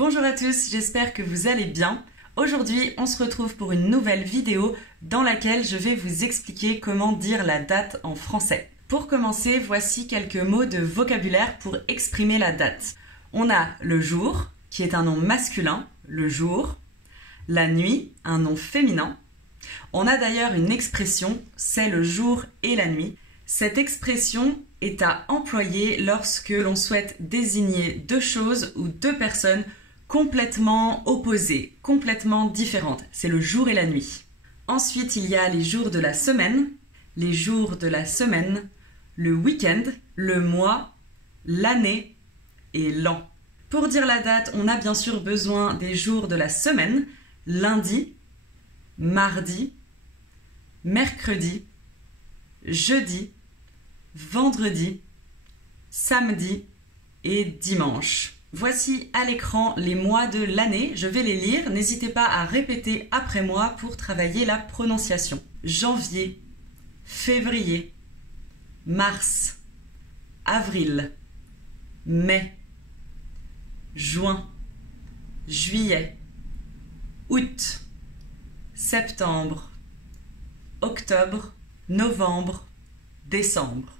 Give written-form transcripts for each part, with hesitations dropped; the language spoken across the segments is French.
Bonjour à tous, j'espère que vous allez bien. Aujourd'hui, on se retrouve pour une nouvelle vidéo dans laquelle je vais vous expliquer comment dire la date en français. Pour commencer, voici quelques mots de vocabulaire pour exprimer la date. On a le jour, qui est un nom masculin, le jour. La nuit, un nom féminin. On a d'ailleurs une expression, c'est le jour et la nuit. Cette expression est à employer lorsque l'on souhaite désigner deux choses ou deux personnes complètement opposées, complètement différentes. C'est le jour et la nuit. Ensuite, il y a les jours de la semaine, les jours de la semaine, le week-end, le mois, l'année et l'an. Pour dire la date, on a bien sûr besoin des jours de la semaine, lundi, mardi, mercredi, jeudi, vendredi, samedi et dimanche. Voici à l'écran les mois de l'année, je vais les lire, n'hésitez pas à répéter après moi pour travailler la prononciation. Janvier, février, mars, avril, mai, juin, juillet, août, septembre, octobre, novembre, décembre.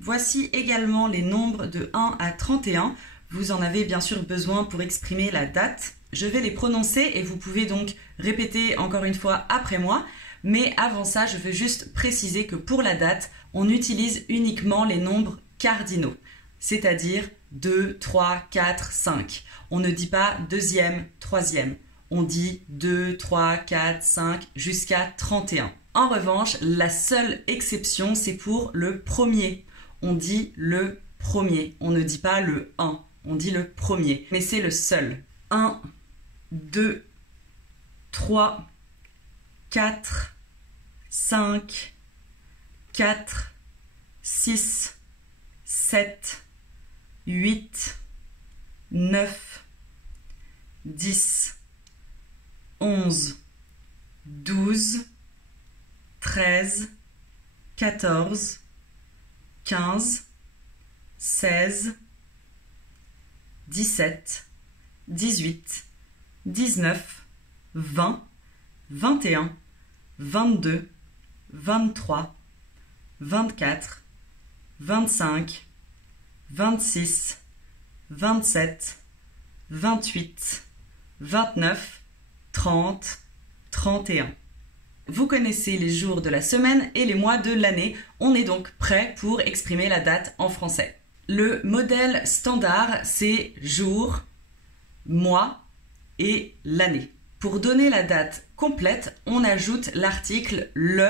Voici également les nombres de 1 à 31. Vous en avez bien sûr besoin pour exprimer la date. Je vais les prononcer et vous pouvez donc répéter encore une fois après moi. Mais avant ça, je veux juste préciser que pour la date, on utilise uniquement les nombres cardinaux, c'est-à-dire 2, 3, 4, 5. On ne dit pas deuxième, troisième. On dit 2, 3, 4, 5 jusqu'à 31. En revanche, la seule exception, c'est pour le premier. On dit le premier. On ne dit pas le 1. On dit le premier. Mais c'est le seul. 1, 2, 3, 4, 5, 4, 6, 7, 8, 9, 10, 11, 12, 13, 14, 15, 16, 17, 18, 19, 20, 21, 22, 23, 24, 25, 26, 27, 28, 29, 30, 31. Vous connaissez les jours de la semaine et les mois de l'année. On est donc prêt pour exprimer la date en français. Le modèle standard, c'est jour, mois et l'année. Pour donner la date complète, on ajoute l'article le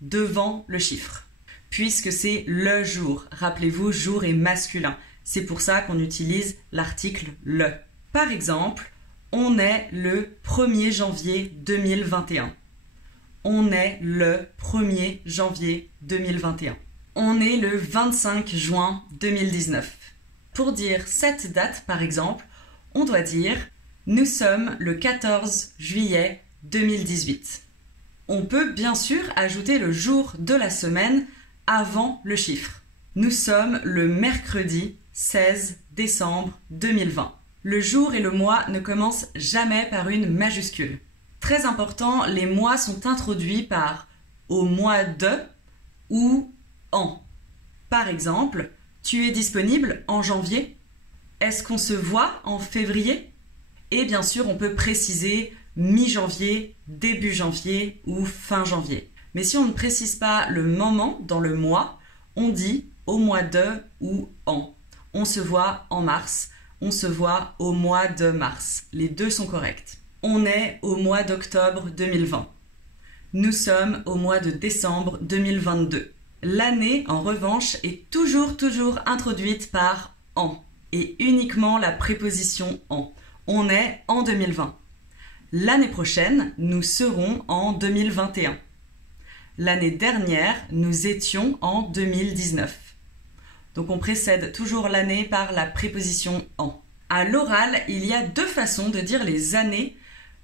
devant le chiffre, puisque c'est le jour. Rappelez-vous, jour est masculin. C'est pour ça qu'on utilise l'article le. Par exemple, on est le 1er janvier 2021. On est le 1er janvier 2021. On est le 25 juin 2019. Pour dire cette date, par exemple, on doit dire « Nous sommes le 14 juillet 2018 ». On peut bien sûr ajouter le jour de la semaine avant le chiffre. Nous sommes le mercredi 16 décembre 2020. Le jour et le mois ne commencent jamais par une majuscule. Très important, les mois sont introduits par « au mois de » ou « en ». Par exemple, tu es disponible en janvier? Est-ce qu'on se voit en février? Et bien sûr, on peut préciser mi-janvier, début janvier ou fin janvier. Mais si on ne précise pas le moment dans le mois, on dit « au mois de » ou « en ». On se voit en mars, on se voit au mois de mars. Les deux sont corrects. On est au mois d'octobre 2020. Nous sommes au mois de décembre 2022. L'année, en revanche, est toujours introduite par « en » et uniquement la préposition « en ». On est en 2020. L'année prochaine, nous serons en 2021. L'année dernière, nous étions en 2019. Donc on précède toujours l'année par la préposition « en ». À l'oral, il y a deux façons de dire les années.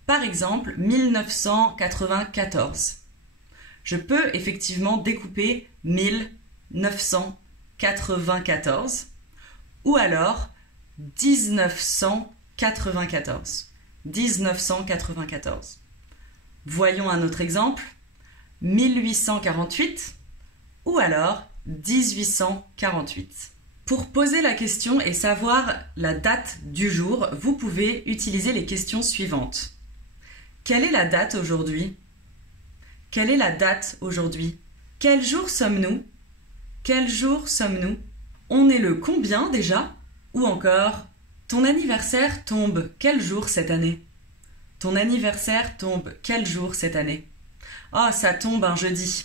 Par exemple, 1994. Je peux effectivement découper 1994 ou alors 1994 1994. 1994. Voyons un autre exemple. 1848 ou alors 1848. Pour poser la question et savoir la date du jour, vous pouvez utiliser les questions suivantes. Quelle est la date aujourd'hui? Quelle est la date aujourd'hui? Quel jour sommes-nous? Quel jour sommes-nous? On est le combien déjà? Ou encore, ton anniversaire tombe quel jour cette année? Ton anniversaire tombe quel jour cette année? Oh, ça tombe un jeudi.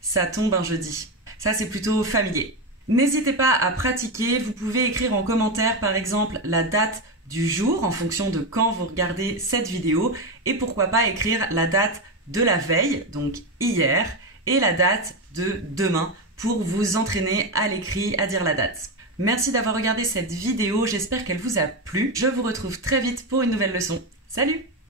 Ça tombe un jeudi. Ça, c'est plutôt familier. N'hésitez pas à pratiquer. Vous pouvez écrire en commentaire, par exemple, la date du jour en fonction de quand vous regardez cette vidéo. Et pourquoi pas écrire la date de la veille, donc hier, et la date de demain pour vous entraîner à l'écrit, à dire la date. Merci d'avoir regardé cette vidéo. J'espère qu'elle vous a plu. Je vous retrouve très vite pour une nouvelle leçon. Salut!